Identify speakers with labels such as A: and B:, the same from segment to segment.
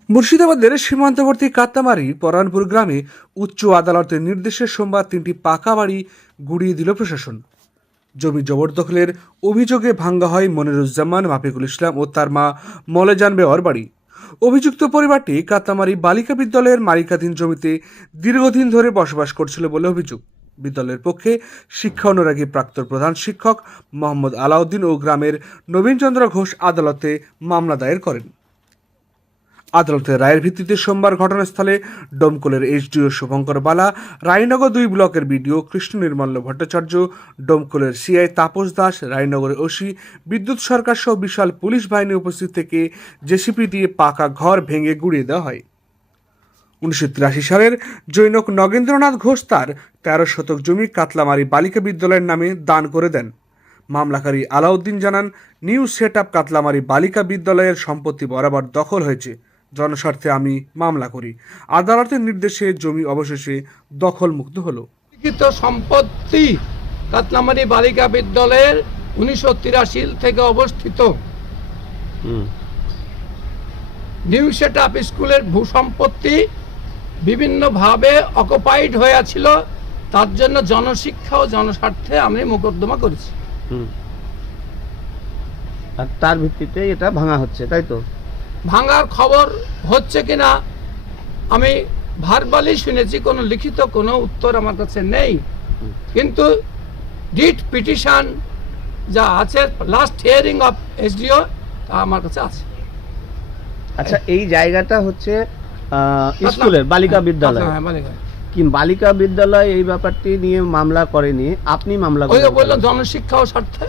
A: মুর্শিদাবাদের সীমান্তবর্তী কাত্তামারি পরানপুর গ্রামে উচ্চ আদালতের নির্দেশে সোমবার 3টি পাকা বাড়ি গুড়িয়ে দিল প্রশাসন। জমি জবরদখলের অভিযোগে ভাঙ্গা হয় মনিরুজ্জামান, মাফিকুল ইসলাম ও তার মা মলেজান বেওয়ার বাড়ি। অভিযুক্ত পরিবারটি কাত্তামারি বালিকা বিদ্যালয়ের মালিকাধীন জমিতে দীর্ঘদিন ধরে বসবাস করছিল বলে অভিযোগ। বিদ্যালয়ের পক্ষে শিক্ষা অনুরাগী প্রাক্তন প্রধান শিক্ষক মোহাম্মদ আলাউদ্দিন ও গ্রামের নবীনচন্দ্র ঘোষ আদালতে মামলা দায়ের করেন। আদালতের রায়ের ভিত্তিতে সোমবার ঘটনাস্থলে ডোমকলের এইচডিও শুভঙ্কর বালা, রায়নগর 2 ব্লকের বিডিও কৃষ্ণ নির্মল্য ভট্টাচার্য, ডোমকলের সিআই তাপস দাস, রায়নগরের ওসি বিদ্যুৎ সরকার সহ বিশাল পুলিশ বাহিনী উপস্থিত থেকে জেসিপি দিয়ে পাকা ঘর ভেঙে গুড়িয়ে দেওয়া হয়। 1983 সালের জৈনক নগেন্দ্রনাথ ঘোষ তার 13 শতক জমি কাতলামারি বালিকা বিদ্যালয়ের নামে দান করে দেন। মামলাকারী আলাউদ্দিন জানান, নিউ সেট আপ কাতলামারি বালিকা বিদ্যালয়ের সম্পত্তি বরাবর দখল হয়েছে, জনস্বার্থে আমি মামলা করি। আদালতের নির্দেশে জমি অবশেষে দখলমুক্ত হলো।
B: লিখিত সম্পত্তি কাতলামারি বালিকা বিদ্যালয়ের 1983 থেকে অবস্থিত নিউ সেট আপ স্কুলের ভূসম্পত্তি বিভিন্নভাবে অকুপাইড হয়ে ছিল, তার জন্য জনশিক্ষা ও জনস্বার্থে আমি মোকদ্দমা করেছি।
C: আর তার ভিত্তিতে এটা ভাঙা হচ্ছে, তাই তো?
B: ভাঙার খবর হচ্ছে কিনা আমি ভার্বালি শুনেছি, কোনো লিখিত কোনো উত্তর আমার কাছে নেই, কিন্তু ডিট পিটিশন যা আছে লাস্ট হিয়ারিং অফ এসডিও তা আমার কাছে আছে।
C: আচ্ছা, এই জায়গাটা হচ্ছে স্কুলের বালিকা বিদ্যালয়।
B: হ্যাঁ, বালিকা।
C: কি বালিকা বিদ্যালয় এই ব্যাপারটি নিয়ে মামলা করেনি, আপনি মামলা করেন?
B: বললাম জনশিক্ষা ও স্বার্থে।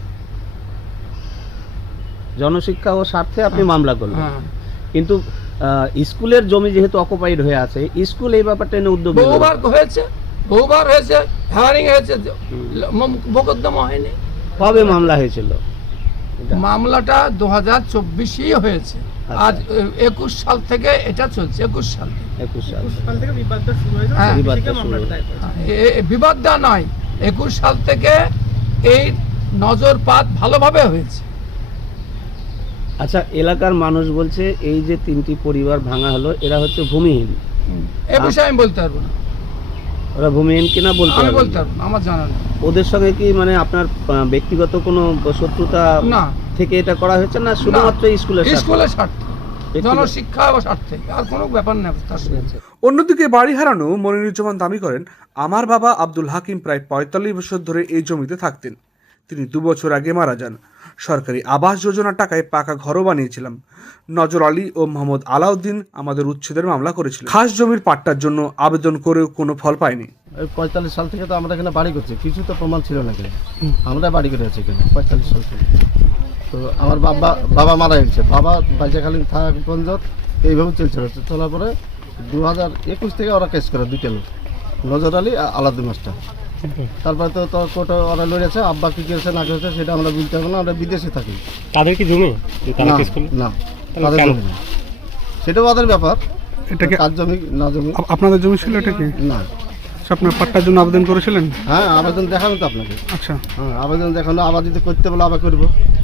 C: জনশিক্ষা ও স্বার্থে আপনি মামলা করলেন,
B: হ্যাঁ।
C: কিন্তু স্কুলের জমি যেহেতু অকুপাইড হয়ে আছে, স্কুল এই ব্যাপারটা নিয়ে উদ্যোগ নিল?
B: বহুবার হয়েছে, হিয়ারিং হয়েছে, মোকদ্দমা হয়নি।
C: কবে মামলা হয়েছিল?
B: মামলাটা 2024 হয়েছে। আজ 21 সাল থেকে এটা চলছে। 21 সাল থেকে বিবাদটা শুরু হয়েছে। হ্যাঁ, বিবাদটা নয়, 21 সাল থেকে এই নজরপাত ভালোভাবে হয়েছে।
C: আচ্ছা, এলাকার মানুষ বলছে এই যে 3টি পরিবার ভাঙা হলো, এরা হচ্ছে ভূমিহীন।
B: এ বিষয়ে আমি বলতে পারবো না।
C: ওরা ভূমিহীন কিনা বলতে পারবো না,
B: আমার জানা নেই।
C: ওদের সঙ্গে কি মানে আপনার ব্যক্তিগত কোনো শত্রুতা
B: না
C: থেকে এটা করা হয়েছে, না শুধুমাত্র স্কুলের
B: স্বার্থে, জনশিক্ষা ও স্বার্থে, আর কোনো ব্যাপার নেই।
A: অন্যদিকে বাড়ি হারানো মনিরুজ্জামান দাবি করেন, আমার বাবা আব্দুল হাকিম প্রায় 45 বছর ধরে এই জমিতে থাকতেন। তিনি 2 বছর আগে মারা যান। সরকারি আবাস যোজনার টাকায় পাকা ঘরও বানিয়েছিলাম। নজর আলী ও মোহাম্মদ আলাউদ্দিন আমাদের উচ্ছেদের মামলা করেছিল। খাস জমির পাট্টার জন্য আবেদন করেও কোনো ফল পায়নি।
D: 45 সাল থেকে তো আমরা এখানে বাড়ি করছি, কিছু তো প্রমাণ ছিল না এখানে। আমরা বাড়ি করে আছি এখানে 45 সাল থেকে। তো আমার বাবা মারা গেছে, বাবা বাইচাখালী থাকা পঞ্চায়েত এইভাবে চলছিল। চলার পরে 2021 থেকে ওরা কেস করে 2টা লোক, নজর আলী আলাউদ্দিন মাস্টার। তারপরে তো কোর্টে ওরা লড়েছে, আব্বা কি করেছে না করেছে সেটা আমরা বলতে পারবো না, আমরা বিদেশে থাকি।
E: তাদের কি জমি?
D: না, তাদের জমি না, সেটাও ওদের ব্যাপার।
A: এটা কি
D: কার জমি না জমি?
A: আপনাদের জমি ছিল এটা কি?
D: না।
A: আপনার পাট্টার জন্য আবেদন করেছিলেন?
D: হ্যাঁ, আবেদন দেখানো তো আপনাকে।
A: আচ্ছা,
D: হ্যাঁ, আবেদন দেখানো, আবার যদি করতে বলে আবার করবো।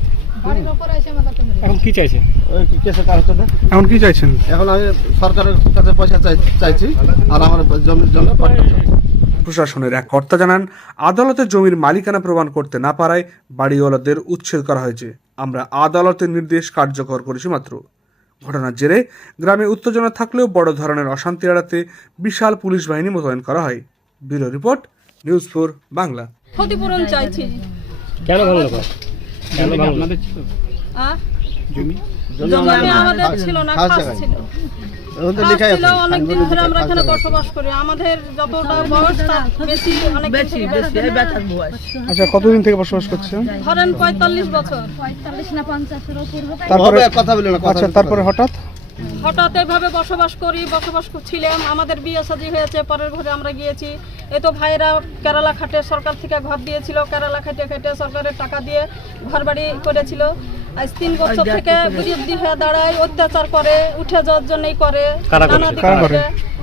E: এখন কি চাইছেন?
D: ওই কেসে কাজ হচ্ছে না।
A: এখন কি চাইছেন?
D: এখন আমি সরকারের কাছে পয়সা চাইছি, আর আমার জমির জন্য পাট্টা চাইছি।
A: প্রশাসনের এক কর্তা জানান, আদালতের জমির মালিকানা প্রমাণ করতে না পারায় বাড়িওয়ালাদের উচ্ছেদ করা হয়েছে। আমরা আদালতের নির্দেশ কার্যকর করেছি মাত্র। ঘটনার জেরে গ্রামে উত্তেজনা থাকলেও বড় ধরনের অশান্তি এড়াতে বিশাল পুলিশ বাহিনী মোতায়েন করা হয়। Bureau report, news 4 Bangla.
F: ক্ষতিপূরণ চাইছি।
E: কেন ভাঙলো? কেন আপনাদের ছিল
F: জমি আমাদের ছিল না, খাস ছিল। অনেকদিন ধরে আমরা এখানে বসবাস করি। আমাদের যতটা বয়স তার বেশি, অনেক বেশি।
A: আচ্ছা, কতদিন থেকে বসবাস করছেন?
F: ধরেন 45 বছর।
G: 45 না 50 এর উপর হবে।
A: তারপরে
D: কথা বলে না।
A: আচ্ছা, তারপরে হঠাৎ
F: এভাবে বসবাস করছিলাম। আমাদের বিয়ে শাদী হয়েছে, পরের ঘরে আমরা গিয়েছি। এই তো ভাইরা কেরালা খাটে সরকার থেকে ঘর দিয়েছিল, কেরালা খাটে সরকারের টাকা দিয়ে ঘর বাড়ি করেছিল। আজ 3 বছর থেকে বিরোধী হয়ে দাঁড়ায়, অত্যাচার করে, উঠে যাওয়ার জন্যই করে, নানা দিক থেকে।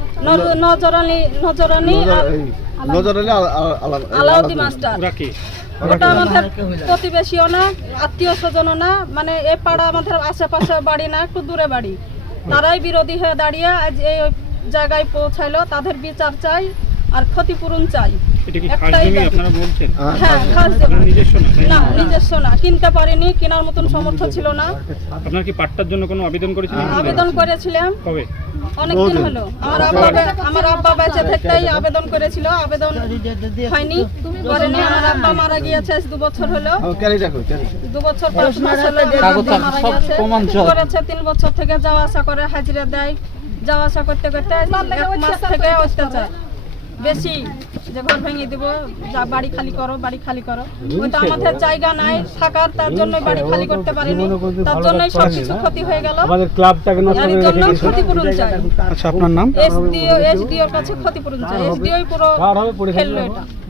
F: নজরানি আলাউদ্দিন মাস্টার, ওটা আমাদের প্রতিবেশীও না, আত্মীয় স্বজনও না, মানে এই পাড়া আমাদের আশেপাশে বাড়ি না, একটু দূরে বাড়ি। তারাই বিরোধী হয়ে দাঁড়িয়ে আজ এই জায়গায় পৌঁছাইলো। তাদের বিচার চাই আর ক্ষতিপূরণ চাই।
E: এটা কি খাস
F: একটাই
E: জমি
F: দাবি।
E: আপনারা বলছেন?
F: হ্যাঁ, খাস জমি।
E: আপনার নিজস্ব না, তাই না?
F: না, নিজস্ব না, কিনতে পারিনি, কেনার মতন সামর্থ্য ছিল না।
E: আপনার কি পাট্টার জন্য কোনো আবেদন করেছিলেন?
F: আবেদন করেছিলাম
E: কবে?
F: অনেকদিন হলো। আমার আব্বা বেঁচে থাকতেই আবেদন করেছিল, আবেদন হয়নি, করেনি। আমার আব্বা মারা গিয়েছে আজ 2 বছর হলো, 2 বছর 5 মাস হলো আমার আব্বা মারা গিয়েছে। করেছে 3 বছর থেকে যাওয়া আসা করে, হাজিরা দেয়, যাওয়া আসা করতে করতে 1 মাস থেকে অত্যাচার বেশি, যে ঘর ভেঙে দিব, যা বাড়ি খালি করো, বাড়ি খালি করো। ওই তো আমাদের জায়গা নাই থাকার, তার জন্য বাড়ি খালি করতে পারিনি, তার জন্যই সবকিছু ক্ষতি হয়ে গেল।
C: আমাদের ক্লাবটাকে নষ্ট
F: এর
C: করে
F: জন্য
C: রেখে
F: ক্ষতিপূরণ চাই।
A: আচ্ছা, আপনার নাম?
F: এসডিওর কাছে ক্ষতিপূরণ চাই। এসডিওই পুরো ফেললো এটা।